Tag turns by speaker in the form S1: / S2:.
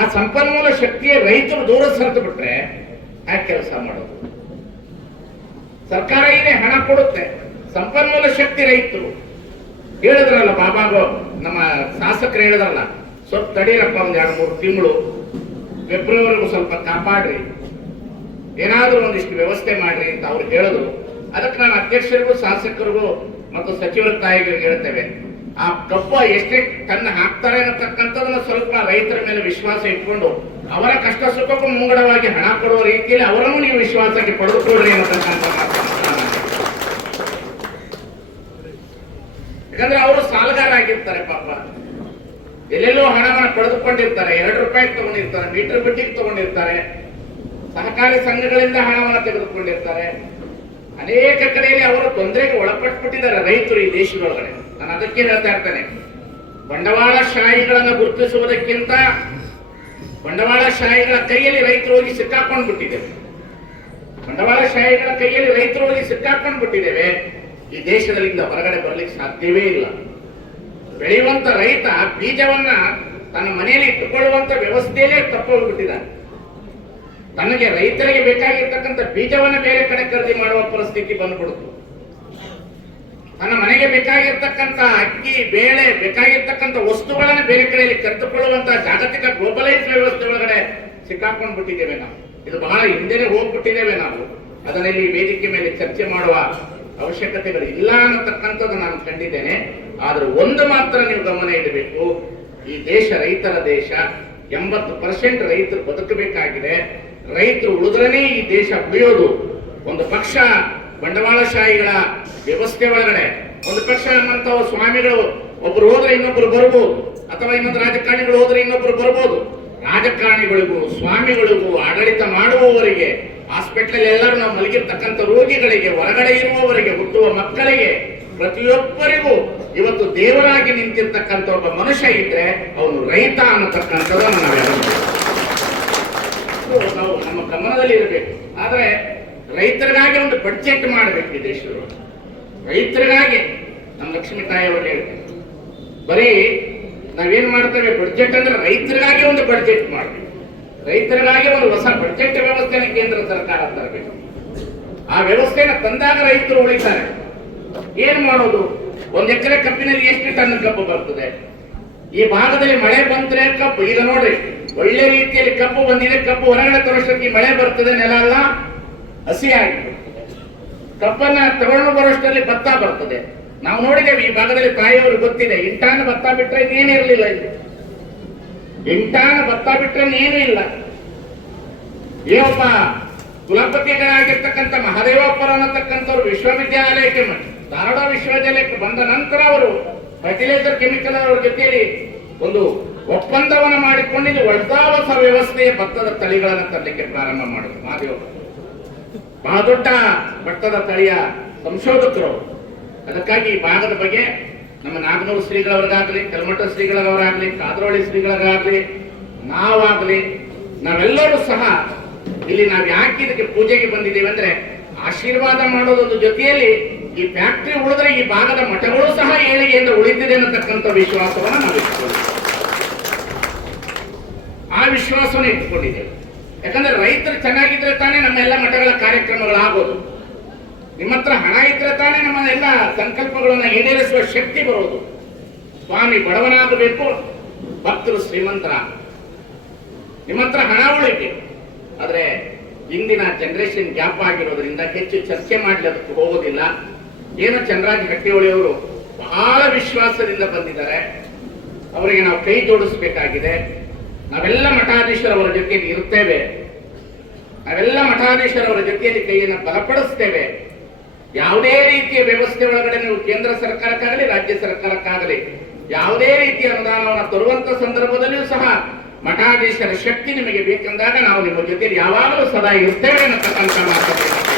S1: ಆ ಸಂಪನ್ಮೂಲ ಶಕ್ತಿಯ ರೈತರು ದೂರ ಸರಿದು ಬಿಟ್ರೆ ಯಾಕೆ ಕೆಲಸ ಮಾಡೋದು. ಸರ್ಕಾರ ಏನೇ ಹಣ ಕೊಡುತ್ತೆ, ಸಂಪನ್ಮೂಲ ಶಕ್ತಿ ರೈತರು. ಹೇಳಿದ್ರಲ್ಲ ಬಾಬಾಗೋ, ನಮ್ಮ ಶಾಸಕರು ಹೇಳಿದ್ರಲ್ಲ, ಸ್ವಲ್ಪ ತಡೀರಪ್ಪ ಒಂದ್ ಎರಡು ಮೂರು ತಿಂಗಳು, ಫೆಬ್ರವರಿಗೂ ಸ್ವಲ್ಪ ಕಾಪಾಡ್ರಿ. ಏನಾದ್ರೂ ಒಂದಿಷ್ಟು ವ್ಯವಸ್ಥೆ ಮಾಡ್ರಿ ಅಂತ ಅವ್ರು ಹೇಳಿದ್ರು. ಅದಕ್ಕೆ ನಾನು ಅಧ್ಯಕ್ಷರಿಗೂ, ಶಾಸಕರಿಗೂ ಮತ್ತು ಸಚಿವರ ತಾಯಿಗಳಿಗೆ ಹೇಳ್ತೇವೆ. ಆ ಕಬ್ಬ ಎಷ್ಟೇ ತನ್ನ ಹಾಕ್ತಾರೆ ಅನ್ನತಕ್ಕಂಥದನ್ನ ಸ್ವಲ್ಪ ರೈತರ ಮೇಲೆ ವಿಶ್ವಾಸ ಇಟ್ಕೊಂಡು ಅವರ ಕಷ್ಟ ಸುಖಕ್ಕೂ ಮುಂಗಡವಾಗಿ ಹಣ ಕೊಡುವ ರೀತಿಯಲ್ಲಿ ಅವರನ್ನು ನೀವು ವಿಶ್ವಾಸಕ್ಕೆ ಪಡೆದುಕೊಳ್ಳ್ರಿ ಅನ್ನತಕ್ಕಂಥ ಯಾಕಂದ್ರೆ ಅವರು ಸಾಲಗಾರಾಗಿರ್ತಾರೆ ಪಾಪ. ಎಲ್ಲೆಲ್ಲೋ ಹಣವನ್ನು ಪಡೆದುಕೊಂಡಿರ್ತಾರೆ, ಎರಡು ರೂಪಾಯಿ ತಗೊಂಡಿರ್ತಾರೆ, ಮೀಟರ್ ಬಡ್ಡಿಗೆ ತಗೊಂಡಿರ್ತಾರೆ, ಸಹಕಾರಿ ಸಂಘಗಳಿಂದ ಹಣವನ್ನು ತೆಗೆದುಕೊಂಡಿರ್ತಾರೆ. ಅನೇಕ ಕಡೆಯಲ್ಲಿ ಅವರು ತೊಂದರೆಗೆ ಒಳಪಟ್ಬಿಟ್ಟಿದ್ದಾರೆ ರೈತರು ಈ ದೇಶದೊಳಗಡೆ. ನಾನು ಅದಕ್ಕೆ ಹೇಳ್ತಾ ಇರ್ತೇನೆ. ಬಂಡವಾಳಶಾಹಿಗಳನ್ನು ಗುರುತಿಸುವುದಕ್ಕಿಂತ ಬಂಡವಾಳಶಾಹಿಗಳ ಕೈಯಲ್ಲಿ ರೈತರು ಹೋಗಿ ಸಿಕ್ಕಾಕೊಂಡು ಬಿಟ್ಟಿದ್ದೇವೆ ಬಂಡವಾಳಶಾಹಿಗಳ ಕೈಯಲ್ಲಿ ರೈತರು ಹೋಗಿ ಸಿಕ್ಕಾಕೊಂಡು ಬಿಟ್ಟಿದ್ದೇವೆ ಈ ದೇಶದಲ್ಲಿಂದ ಹೊರಗಡೆ ಬರಲಿಕ್ಕೆ ಸಾಧ್ಯವೇ ಇಲ್ಲ. ಬೆಳೆಯುವಂತ ರೈತ ಬೀಜವನ್ನ ತನ್ನ ಮನೆಯಲ್ಲಿ ಇಟ್ಟುಕೊಳ್ಳುವಂತ ವ್ಯವಸ್ಥೆಯಲ್ಲೇ ತಪ್ಪೋಗ್ಬಿಟ್ಟಿದ್ದಾನೆ. ತನಗೆ ರೈತರಿಗೆ ಬೇಕಾಗಿರ್ತಕ್ಕಂಥ ಬೀಜವನ್ನ ಬೇರೆ ಕಡೆ ಖರೀದಿ ಮಾಡುವ ಪರಿಸ್ಥಿತಿ ಬಂದ್ಬಿಡ್ತು ತನ್ನ ಮನೆಗೆ ಬೇಕಾಗಿರ್ತಕ್ಕಂಥ ಅಕ್ಕಿ, ಬೇಳೆ, ಬೇಕಾಗಿರ್ತಕ್ಕಂಥ ವಸ್ತುಗಳನ್ನು ಬೇರೆ ಕಡೆಯಲ್ಲಿ ಕರೆದುಕೊಳ್ಳುವಂತಹ ಜಾಗತಿಕ ಗ್ಲೋಬಲೈಸ್ ವ್ಯವಸ್ಥೆ ಒಳಗಡೆ ಸಿಕ್ಕಾಕೊಂಡು ಬಿಟ್ಟಿದ್ದೇವೆ ನಾವು. ಇದು ಬಹಳ ಹಿಂದೆನೆ ಹೋಗ್ಬಿಟ್ಟಿದ್ದೇವೆ ನಾವು. ಅದರಲ್ಲಿ ವೇದಿಕೆ ಮೇಲೆ ಚರ್ಚೆ ಮಾಡುವ ಅವಶ್ಯಕತೆಗಳು ಇಲ್ಲ ಅನ್ನತಕ್ಕಂಥದ್ದು ನಾನು ಕಂಡಿದ್ದೇನೆ. ಆದರೆ ಒಂದು ಮಾತ್ರ ನೀವು ಗಮನ ಇಡಬೇಕು. ಈ ದೇಶ ರೈತರ ದೇಶ, ಎಂಬತ್ತು ಪರ್ಸೆಂಟ್ ರೈತರು ಬದುಕಬೇಕಾಗಿದೆ. ರೈತರು ಉಳಿದ್ರನೇ ಈ ದೇಶ ಉಳಿಯೋದು. ಒಂದು ಪಕ್ಷ ಬಂಡವಾಳಶಾಹಿಗಳ ವ್ಯವಸ್ಥೆ ಒಳಗಡೆ. ಒಂದು ಪಕ್ಷ ಅನ್ನುವಂತ ಸ್ವಾಮಿಗಳು, ಒಬ್ರು ಹೋದ್ರೆ ಇನ್ನೊಬ್ರು ಬರ್ಬೋದು. ಅಥವಾ ಇನ್ನೊಂದು ರಾಜಕಾರಣಿಗಳು ಹೋದ್ರೆ ಇನ್ನೊಬ್ರು ಬರ್ಬೋದು. ರಾಜಕಾರಣಿಗಳಿಗೂ, ಸ್ವಾಮಿಗಳಿಗೂ ಆಡಳಿತ ಮಾಡುವವರಿಗೆ ಹಾಸ್ಪಿಟಲ್ ಎಲ್ಲರೂ ನಾವು ಮಲಗಿರ್ತಕ್ಕಂಥ ರೋಗಿಗಳಿಗೆ, ಹೊರಗಡೆ ಇರುವವರಿಗೆ, ಹುಟ್ಟುವ ಮಕ್ಕಳಿಗೆ, ಪ್ರತಿಯೊಬ್ಬರಿಗೂ ಇವತ್ತು ದೇವರಾಗಿ ನಿಂತಿರ್ತಕ್ಕಂಥ ಒಬ್ಬ ಮನುಷ್ಯ ಇದ್ರೆ ಅವನು ರೈತ ಅನ್ನತಕ್ಕಂಥದ್ದನ್ನು ನಾವು ನಾವು ನಮ್ಮ ಗಮನದಲ್ಲಿ ಇರಬೇಕು ಆದ್ರೆ ರೈತರಿಗಾಗಿ ಒಂದು ಬಡ್ಜೆಟ್ ಮಾಡಬೇಕು ದೇಶದೊಳಗೆ ರೈತರಿಗಾಗಿ, ನಮ್ಮ ಲಕ್ಷ್ಮೀ ತಾಯಿ ಅವರು ಹೇಳ್ತಾರೆ. ಬರೀ ನಾವೇನ್ ಮಾಡ್ತೇವೆ ಬಡ್ಜೆಟ್ ಅಂದ್ರೆ ರೈತರಿಗಾಗಿ ಒಂದು ಬಡ್ಜೆಟ್ ಮಾಡಬೇಕು. ರೈತರಿಗಾಗಿ ಒಂದು ಹೊಸ ಬಡ್ಜೆಟ್ ವ್ಯವಸ್ಥೆನ ಕೇಂದ್ರ ಸರ್ಕಾರ ತರಬೇಕು. ಆ ವ್ಯವಸ್ಥೆನ ತಂದಾಗ ರೈತರು ಉಳಿತಾರೆ. ಏನ್ ಮಾಡೋದು? ಒಂದ್ ಎಕರೆ ಕಬ್ಬಿನಲ್ಲಿ ಎಷ್ಟು ಟನ್ ಕಬ್ಬು ಬರ್ತದೆ? ಈ ಭಾಗದಲ್ಲಿ ಮಳೆ ಬಂದ್ರೆ ಕಬ್ಬು, ಈಗ ನೋಡ್ರಿ, ಒಳ್ಳೆ ರೀತಿಯಲ್ಲಿ ಕಬ್ಬು ಬಂದಿದೆ, ಕಬ್ಬು ಹೊರಗಡೆ ತರೋಷ್ಟಕ್ಕೆ ಮಳೆ ಬರ್ತದೆ ನೆಲ ಎಲ್ಲ ಹಸಿ ಆಗಿಬಿಡ್ತದೆ ಕಬ್ಬನ್ನ ತಗೊಂಡು ಬರೋಷ್ಟರಲ್ಲಿ ಭತ್ತ ಬರ್ತದೆ. ನಾವು ನೋಡಿದ್ದೇವೆ, ಈ ಭಾಗದಲ್ಲಿ ತಾಯಿಯವರು ಗೊತ್ತಿದೆ. ಇಂಟಾನ ಭತ್ತ ಬಿಟ್ರೆ ಇನ್ನೇನಿರಲಿಲ್ಲ ಇಲ್ಲಿ. ಇಂಟಾನ ಭತ್ತ ಬಿಟ್ರೆ ಇನ್ನೇನು ಇಲ್ಲ. ಏನಪ್ಪ ಕುಲಪತಿಗಳಾಗಿರ್ತಕ್ಕಂಥ ಮಹದೇವಪ್ಪರ ಅನ್ನತಕ್ಕಂಥವ್ರು ವಿಶ್ವವಿದ್ಯಾಲಯಕ್ಕೆ ಧಾರವಾಡ ವಿಶ್ವವಿದ್ಯಾಲಯಕ್ಕೆ ಬಂದ ನಂತರ ಅವರು ಫರ್ಟಿಲೈಸರ್ ಕೆಮಿಕಲ್ ಅವರ ಜೊತೆಯಲ್ಲಿ ಒಂದು ಒಪ್ಪಂದವನ್ನು ಮಾಡಿಕೊಂಡಿದ್ದು ಹೊಸ ವ್ಯವಸ್ಥೆಯ ಭತ್ತದ ತಳಿಗಳನ್ನು ತರಲಿಕ್ಕೆ ಪ್ರಾರಂಭ ಮಾಡಿದ್ರು. ಮಹಾದೇವಪ್ಪ. ಬಹಳ ದೊಡ್ಡ ಮಟ್ಟದ ತಳಿಯ ಸಂಶೋಧಕರು. ಅದಕ್ಕಾಗಿ ಈ ಭಾಗದ ಬಗ್ಗೆ ನಮ್ಮ ನಾಗನೂರು ಶ್ರೀಗಳವರಿಗಾಗ್ಲಿ ಕಲ್ಮಠ ಶ್ರೀಗಳವರಾಗ್ಲಿ, ಕಾದ್ರೋಳಿ ಶ್ರೀಗಳಿಗಾಗ್ಲಿ ನಾವಾಗ್ಲಿ, ನಾವೆಲ್ಲರೂ ಸಹ ಇಲ್ಲಿ ನಾವು ಯಾಕೆ ಇದಕ್ಕೆ ಪೂಜೆಗೆ ಬಂದಿದ್ದೇವೆ ಅಂದ್ರೆ ಆಶೀರ್ವಾದ ಮಾಡೋದೊಂದು ಜೊತೆಯಲ್ಲಿ ಈ ಫ್ಯಾಕ್ಟರಿ ಉಳಿದ್ರೆ ಈ ಭಾಗದ ಮಠಗಳು ಸಹ ಏಳಿಗೆಯಿಂದ ಉಳಿದಿದೆ ಅನ್ನತಕ್ಕಂಥ ವಿಶ್ವಾಸವನ್ನು ನಾವು ಇಟ್ಕೊಂಡಿದ್ದೇವೆ. ಆ ವಿಶ್ವಾಸವನ್ನು ಇಟ್ಕೊಂಡಿದ್ದೇವೆ. ಯಾಕಂದ್ರೆ ರೈತರು ಚೆನ್ನಾಗಿದ್ರೆ ತಾನೇ ನಮ್ಮ ಎಲ್ಲ ಮಠಗಳ ಕಾರ್ಯಕ್ರಮಗಳಾಗೋದು ನಿಮ್ಮ ಹತ್ರ ಹಣ ಇದ್ರೆ ತಾನೇ ನಮ್ಮ ಎಲ್ಲ ಸಂಕಲ್ಪಗಳನ್ನ ಈಡೇರಿಸುವ ಶಕ್ತಿ ಬರೋದು. ಸ್ವಾಮಿ ಬಡವನಾಗಬೇಕು, ಭಕ್ತರು ಶ್ರೀಮಂತರ ನಿಮ್ಮ ಹತ್ರ ಹಣ ಉಳಿಕೆ. ಆದ್ರೆ ಇಂದಿನ ಜನರೇಷನ್ ಗ್ಯಾಪ್ ಆಗಿರೋದ್ರಿಂದ ಹೆಚ್ಚು ಚರ್ಚೆ ಮಾಡ್ಲಿಕ್ಕೆ ಹೋಗೋದಿಲ್ಲ. ಏನು ಚಂದ್ರಾಜ್ ಹಟ್ಟಿಹೊಳಿಯವರು ಬಹಳ ವಿಶ್ವಾಸದಿಂದ ಬಂದಿದ್ದಾರೆ. ಅವರಿಗೆ ನಾವು ಕೈ ಜೋಡಿಸಬೇಕಾಗಿದೆ. ನಾವೆಲ್ಲ ಮಠಾಧೀಶರವರ ಜೊತೆಯಲ್ಲಿ ಇರುತ್ತೇವೆ ನಾವೆಲ್ಲ ಮಠಾಧೀಶರವರ ಜೊತೆಯಲ್ಲಿ ಕೈಯನ್ನು ಬಲಪಡಿಸ್ತೇವೆ. ಯಾವುದೇ ರೀತಿಯ ವ್ಯವಸ್ಥೆ ಒಳಗಡೆ ನೀವು ಕೇಂದ್ರ ಸರ್ಕಾರಕ್ಕಾಗಲಿ, ರಾಜ್ಯ ಸರ್ಕಾರಕ್ಕಾಗಲಿ, ಯಾವುದೇ ರೀತಿಯ ಅನುದಾನವನ್ನು ತರುವಂತ ಸಂದರ್ಭದಲ್ಲಿಯೂ ಸಹ ಮಠಾಧೀಶರ ಶಕ್ತಿ ನಿಮಗೆ ಬೇಕೆಂದಾಗ ನಾವು ನಿಮ್ಮ ಜೊತೆಯಲ್ಲಿ ಯಾವಾಗಲೂ ಸದಾ ಇರ್ತೇವೆ ಅನ್ನತಕ್ಕಂಥ ಮಾತನ್ನು